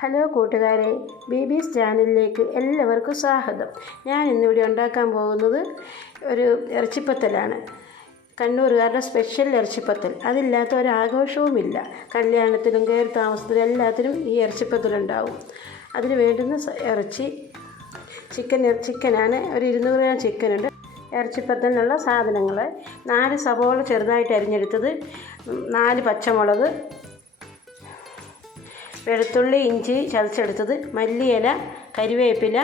Hello കൂട്ടുകാരെ, ബീബീസ് ചാനലിലേക്ക് എല്ലാവർക്കും സ്വാഗതം. ഞാൻ ഇന്നിവിടെ ഉണ്ടാക്കാൻ പോകുന്നത് ഒരു ഇറച്ചിപ്പത്തലാണ്. കണ്ണൂരുകാരുടെ സ്പെഷ്യൽ ഇറച്ചിപ്പത്തൽ. അതില്ലാത്ത ഒരാഘോഷവുമില്ല. കല്യാണത്തിനും കയറി താമസത്തിനും എല്ലാത്തിനും ഈ ഇറച്ചിപ്പത്തലുണ്ടാവും. അതിന് വേണ്ടുന്ന ഇറച്ചി ചിക്കനാണ്. ഒരു 200 ഗ്രാം ചിക്കനുണ്ട്. ഇറച്ചിപ്പത്തലിനുള്ള സാധനങ്ങൾ: 4 സവോള ചെറുതായിട്ട് അരിഞ്ഞെടുത്തത്, 4 പച്ചമുളക്, വെളുത്തുള്ളി ഇഞ്ചി ചതച്ചെടുത്തത്, മല്ലിയില, കരിവേപ്പില,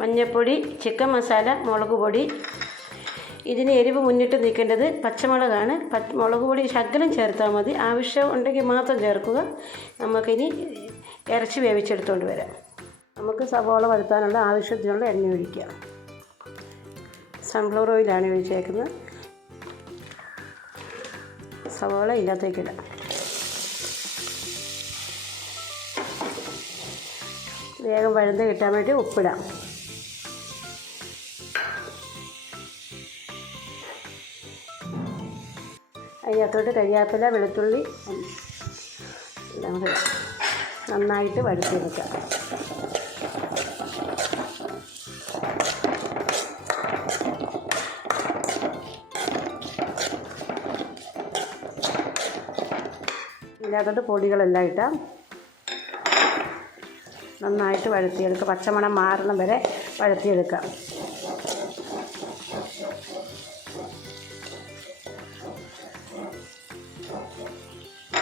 മഞ്ഞൾപ്പൊടി, ചിക്കൻ മസാല, മുളക് പൊടി. ഇതിന് എരിവ് മുന്നിട്ട് നിൽക്കേണ്ടത് പച്ചമുളകാണ്. മുളക് പൊടി ശകലം ചേർത്താൽ മതി, ആവശ്യം ഉണ്ടെങ്കിൽ മാത്രം ചേർക്കുക. നമുക്കിനി ഇറച്ചി വേവിച്ചെടുത്തുകൊണ്ട് വരാം. നമുക്ക് സവോള വറുത്താനുള്ള ആവശ്യത്തിനുള്ള എണ്ണ ഒഴിക്കാം. സൺഫ്ലവർ ഓയിലാണ് ഒഴിച്ചേക്കുന്നത്. സവോള ഇതിനകത്തേക്കിടാം. വേഗം വഴന്ന് കിട്ടാൻ വേണ്ടി ഉപ്പിടാം. അതിനകത്തോട്ട് കരിയാപ്പില, വെളുത്തുള്ളി നമുക്ക് നന്നായിട്ട് വഴറ്റിയെടുക്കാം. ഇതിനകത്തോട്ട് പൊടികളെല്ലാം ഇട്ടാം. നന്നായിട്ട് വഴറ്റിയെടുക്കുക. പച്ചമണം മാറണം വരെ വഴറ്റിയെടുക്കാം.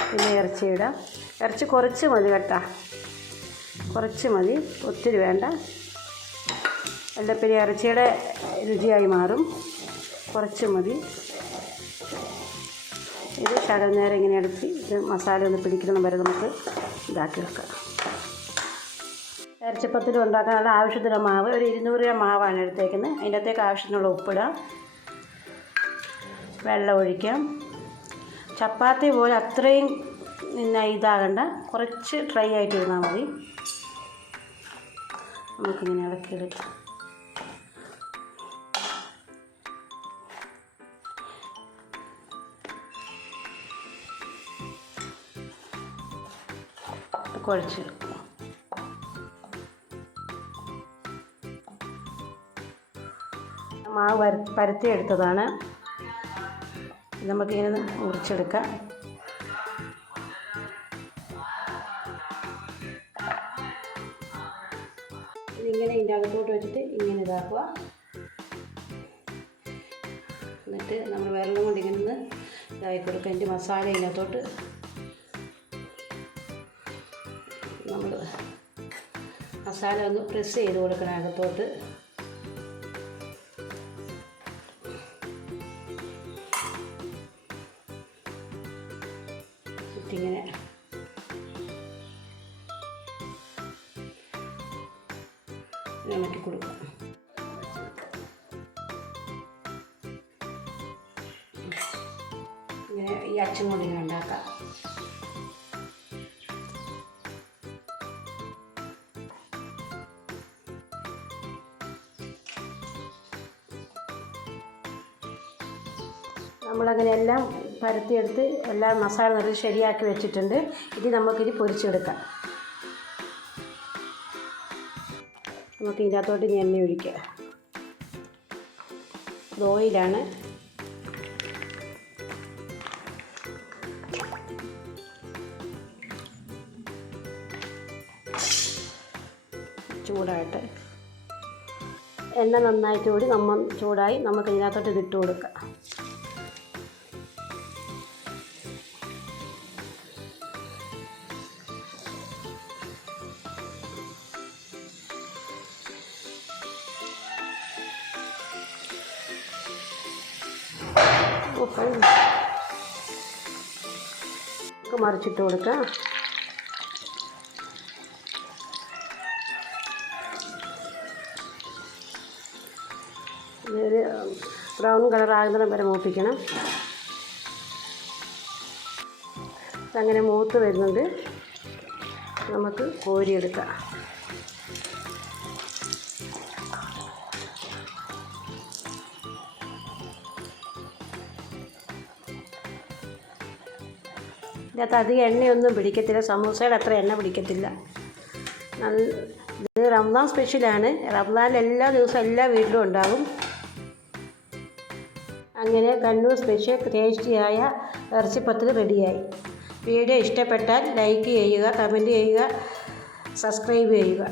പിന്നെ ഇറച്ചി ഇടാം. ഇറച്ചി കുറച്ച് മതി കേട്ടോ, കുറച്ച് മതി, ഒത്തിരി വേണ്ട. അല്ല പിന്നെ ഇറച്ചിയുടെ രുചിയായി മാറും. കുറച്ച് മതി. ഇത് ശകലം നേരം ഇങ്ങനെ എടുത്ത് ഇത് മസാല ഒന്ന് പിടിക്കണം വരെ നമുക്ക് ഇതാക്കി വെക്കാം. ഇറച്ചിപ്പത്തിൽ ഉണ്ടാക്കാനുള്ള ആവശ്യത്തിനുള്ള മാവ് ഒരു 200 ഗ്രാം മാവാണ് എടുത്തേക്കുന്നത്. അതിൻ്റെ അകത്തേക്ക് ആവശ്യത്തിനുള്ള ഉപ്പിടാം. വെള്ളം ഒഴിക്കാം. ചപ്പാത്തി പോലെ അത്രയും ഇതാകണ്ട, കുറച്ച് ഡ്രൈ ആയിട്ട് ഇരുന്നാൽ മതി. നമുക്കിങ്ങനെ ഇളക്കിയെടുക്കാം. കുഴച്ചെടുക്കും. മാവ് പരത്തിയെടുത്തതാണ്. നമുക്കിങ്ങനെ മുറിച്ചെടുക്കാം. ഇതിങ്ങനെ ഇതിൻ്റെ അകത്തോട്ട് വെച്ചിട്ട് ഇങ്ങനെ ഇതാക്കുക. എന്നിട്ട് നമ്മൾ വെള്ളം കൊണ്ട് ഇങ്ങനെ ഇതാക്കി കൊടുക്കുക. അതിൻ്റെ മസാല ഇതിനകത്തോട്ട് നമ്മൾ മസാല ഒന്ന് പ്രസ് ചെയ്ത് കൊടുക്കണം അകത്തോട്ട്. ഇങ്ങനെ ഇളക്കി കൊടുക്കാം. ഇങ്ങനെ ഈ അച്ചും കൊണ്ട് ഇങ്ങനെ ഉണ്ടാക്കാം. നമ്മളങ്ങനെ എല്ലാം പരത്തിയെടുത്ത് എല്ലാം മസാല നിറച്ച് ശരിയാക്കി വെച്ചിട്ടുണ്ട്. ഇത് നമുക്കിത് പൊരിച്ചെടുക്കാം. നമുക്ക് ഇതിനകത്തോട്ട് ഇനി എണ്ണ ഒഴിക്കുക. ഇത് ഓയിലാണ്. ചൂടായിട്ട് എണ്ണ നന്നായിട്ട് കൂടി ചൂടായി നമുക്ക് ഇതിനകത്തോട്ട് ഇതിട്ട് കൊടുക്കാം. നമുക്ക് മറിച്ചിട്ട് കൊടുക്കാം. ഒരു ബ്രൗൺ കളർ ആകുന്നിടം വരെ മൂപ്പിക്കണം. അങ്ങനെ മൂത്ത് വരുന്നുണ്ട്. നമുക്ക് കോരിയെടുക്കാം. ഇതിനകത്ത് അധികം എണ്ണയൊന്നും പിടിക്കത്തില്ല, സമൂസയുടെ അത്ര എണ്ണ പിടിക്കത്തില്ല. ഇത് റംസാൻ സ്പെഷ്യലാണ്. റംസാനിൽ എല്ലാ ദിവസവും എല്ലാ വീട്ടിലും ഉണ്ടാകും. അങ്ങനെ കണ്ണൂർ സ്പെഷ്യൽ ടേസ്റ്റിയായ ഇറച്ചിപ്പത്തിൽ റെഡിയായി. വീഡിയോ ഇഷ്ടപ്പെട്ടാൽ ലൈക്ക് ചെയ്യുക, കമൻറ്റ് ചെയ്യുക, സബ്സ്ക്രൈബ് ചെയ്യുക.